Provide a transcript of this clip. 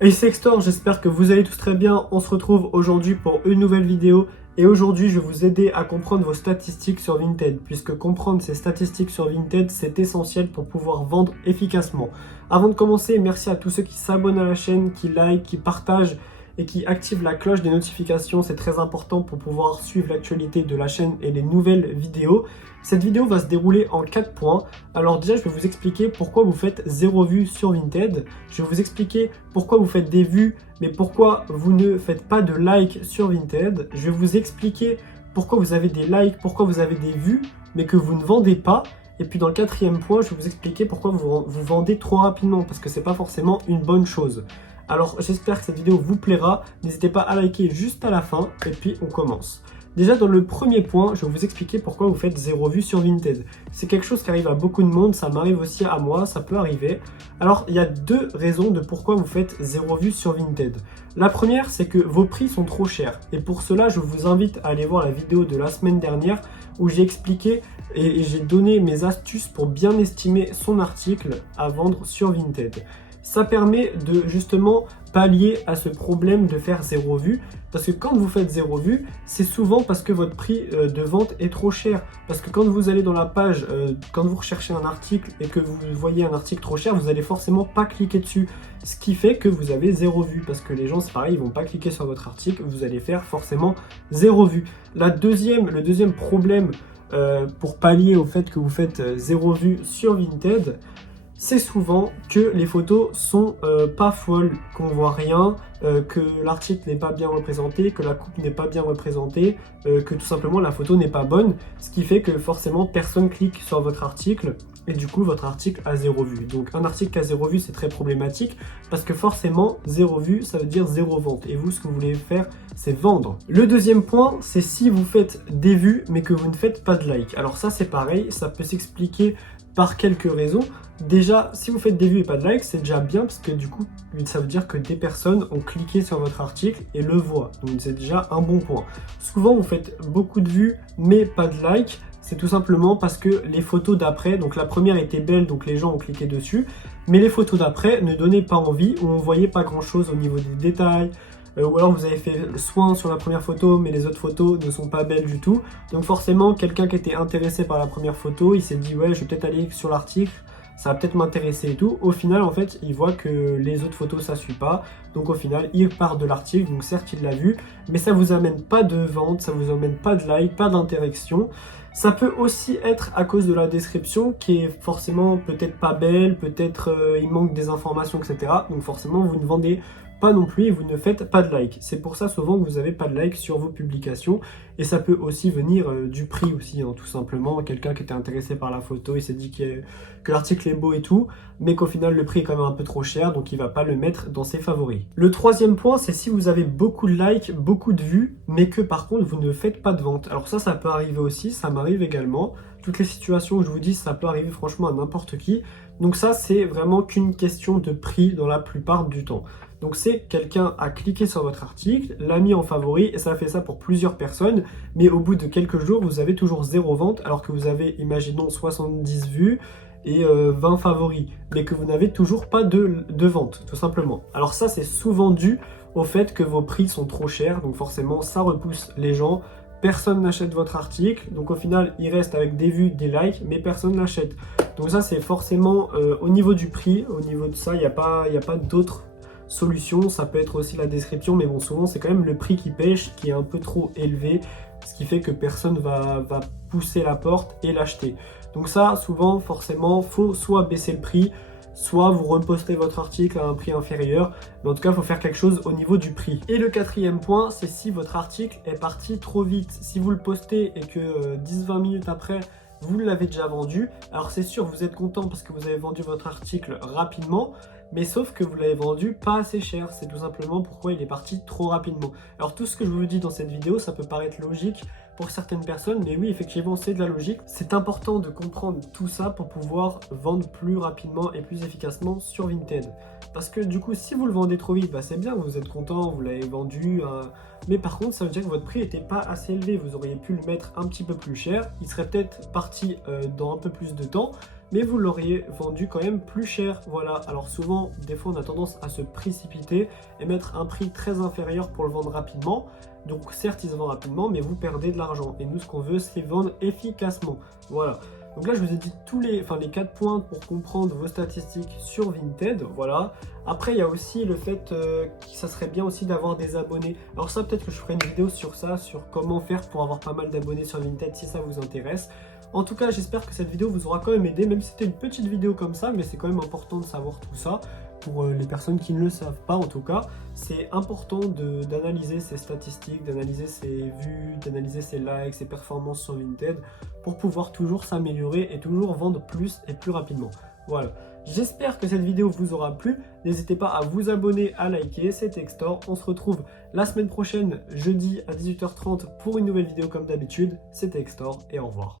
Hey Sextor, j'espère que vous allez tous très bien. On se retrouve aujourd'hui pour une nouvelle vidéo. Et aujourd'hui, je vais vous aider à comprendre vos statistiques sur Vinted, puisque comprendre ces statistiques sur Vinted, c'est essentiel pour pouvoir vendre efficacement. Avant de commencer, merci à tous ceux qui s'abonnent à la chaîne, qui like, qui partagent et qui activent la cloche des notifications. C'est très important pour pouvoir suivre l'actualité de la chaîne et les nouvelles vidéos. Cette vidéo va se dérouler en 4 points. Alors déjà, je vais vous expliquer pourquoi vous faites 0 vues sur Vinted. Je vais vous expliquer pourquoi vous faites des vues, mais pourquoi vous ne faites pas de likes sur Vinted. Je vais vous expliquer pourquoi vous avez des likes, pourquoi vous avez des vues, mais que vous ne vendez pas. Et puis dans le 4e point, je vais vous expliquer pourquoi vous vendez trop rapidement, parce que c'est pas forcément une bonne chose. Alors j'espère que cette vidéo vous plaira. N'hésitez pas à liker juste à la fin, et puis on commence. Déjà dans le premier point, je vais vous expliquer pourquoi vous faites 0 vues sur Vinted. C'est quelque chose qui arrive à beaucoup de monde, ça m'arrive aussi à moi, ça peut arriver. Alors il y a 2 raisons de pourquoi vous faites 0 vues sur Vinted. La première, c'est que vos prix sont trop chers. Et pour cela, je vous invite à aller voir la vidéo de la semaine dernière où j'ai expliqué et j'ai donné mes astuces pour bien estimer son article à vendre sur Vinted. Ça permet de justement pallier à ce problème de faire 0 vue, parce que quand vous faites 0 vue, c'est souvent parce que votre prix de vente est trop cher. Parce que quand vous allez dans la page, quand vous recherchez un article et que vous voyez un article trop cher, vous allez forcément pas cliquer dessus. Ce qui fait que vous avez 0 vue, parce que les gens, c'est pareil, ils vont pas cliquer sur votre article, vous allez faire forcément 0 vue. Le deuxième problème pour pallier au fait que vous faites 0 vue sur Vinted, c'est souvent que les photos sont pas folles, qu'on voit rien, que l'article n'est pas bien représenté, que la coupe n'est pas bien représentée, que tout simplement la photo n'est pas bonne, ce qui fait que forcément personne clique sur votre article et du coup votre article a 0 vue. Donc un article à 0 vue, c'est très problématique parce que forcément 0 vue, ça veut dire 0 vente, et vous, ce que vous voulez faire, c'est vendre. Le deuxième point, c'est si vous faites des vues mais que vous ne faites pas de like. Alors ça, c'est pareil, ça peut s'expliquer par quelques raisons. Déjà, si vous faites des vues et pas de likes, c'est déjà bien parce que du coup, ça veut dire que des personnes ont cliqué sur votre article et le voient. Donc c'est déjà un bon point. Souvent, vous faites beaucoup de vues mais pas de likes. C'est tout simplement parce que les photos d'après, donc la première était belle, donc les gens ont cliqué dessus, mais les photos d'après ne donnaient pas envie, ou on voyait pas grand chose au niveau des détails, ou alors vous avez fait soin sur la première photo mais les autres photos ne sont pas belles du tout. Donc forcément, quelqu'un qui était intéressé par la première photo, il s'est dit ouais, je vais peut-être aller sur l'article, ça va peut-être m'intéresser et tout. Au final, en fait, il voit que les autres photos, ça suit pas. Donc au final, il part de l'article. Donc certes, il l'a vu, mais ça vous amène pas de vente, ça vous amène pas de like, pas d'interaction. Ça peut aussi être à cause de la description qui est forcément peut-être pas belle, peut-être il manque des informations, etc. Donc forcément, vous ne vendez pas non plus et vous ne faites pas de like. C'est pour ça souvent que vous n'avez pas de like sur vos publications. Et ça peut aussi venir du prix aussi, hein, tout simplement. Quelqu'un qui était intéressé par la photo, il s'est dit que l'article est beau et tout, mais qu'au final le prix est quand même un peu trop cher, donc il va pas le mettre dans ses favoris. Le troisième point, c'est si vous avez beaucoup de likes, beaucoup de vues, mais que par contre vous ne faites pas de vente. Alors ça peut arriver aussi, ça m'arrive également. Toutes les situations où je vous dis, ça peut arriver franchement à n'importe qui. Donc ça, c'est vraiment qu'une question de prix dans la plupart du temps. Donc c'est quelqu'un a cliqué sur votre article, l'a mis en favori, et ça fait ça pour plusieurs personnes, mais au bout de quelques jours, vous avez toujours 0 vente, alors que vous avez, imaginons, 70 vues et 20 favoris, mais que vous n'avez toujours pas de vente, tout simplement. Alors ça, c'est souvent dû au fait que vos prix sont trop chers, donc forcément, ça repousse les gens. Personne n'achète votre article, donc au final, il reste avec des vues, des likes, mais personne n'achète. Donc ça, c'est forcément au niveau du prix, au niveau de ça, il n'y a pas d'autres solutions. Ça peut être aussi la description, mais bon, souvent, c'est quand même le prix qui pêche, qui est un peu trop élevé, ce qui fait que personne va pousser la porte et l'acheter. Donc ça, souvent, forcément, faut soit baisser le prix, soit vous repostez votre article à un prix inférieur, mais en tout cas, il faut faire quelque chose au niveau du prix. Et le 4e point, c'est si votre article est parti trop vite. Si vous le postez et que 10-20 minutes après, vous l'avez déjà vendu, alors c'est sûr, vous êtes content parce que vous avez vendu votre article rapidement, mais sauf que vous l'avez vendu pas assez cher. C'est tout simplement pourquoi il est parti trop rapidement. Alors tout ce que je vous dis dans cette vidéo, ça peut paraître logique pour certaines personnes, mais oui, effectivement, c'est de la logique. C'est important de comprendre tout ça pour pouvoir vendre plus rapidement et plus efficacement sur Vinted. Parce que du coup, si vous le vendez trop vite, bah, c'est bien, vous êtes content, vous l'avez vendu, mais par contre, ça veut dire que votre prix n'était pas assez élevé. Vous auriez pu le mettre un petit peu plus cher, il serait peut-être parti dans un peu plus de temps, mais vous l'auriez vendu quand même plus cher. Voilà, alors souvent, des fois on a tendance à se précipiter et mettre un prix très inférieur pour le vendre rapidement. Donc certes il se vend rapidement, mais vous perdez de l'argent. Et nous ce qu'on veut c'est vendre efficacement. Voilà. Donc là je vous ai dit les 4 points pour comprendre vos statistiques sur Vinted. Voilà. Après il y a aussi le fait que ça serait bien aussi d'avoir des abonnés. Alors ça peut-être que je ferai une vidéo sur ça, sur comment faire pour avoir pas mal d'abonnés sur Vinted si ça vous intéresse. En tout cas, j'espère que cette vidéo vous aura quand même aidé, même si c'était une petite vidéo comme ça, mais c'est quand même important de savoir tout ça. Pour les personnes qui ne le savent pas en tout cas, c'est important d'analyser ses statistiques, d'analyser ses vues, d'analyser ses likes, ses performances sur Vinted pour pouvoir toujours s'améliorer et toujours vendre plus et plus rapidement. Voilà, j'espère que cette vidéo vous aura plu. N'hésitez pas à vous abonner, à liker, c'était Hector. On se retrouve la semaine prochaine, jeudi à 18h30 pour une nouvelle vidéo comme d'habitude. C'était Hector et au revoir.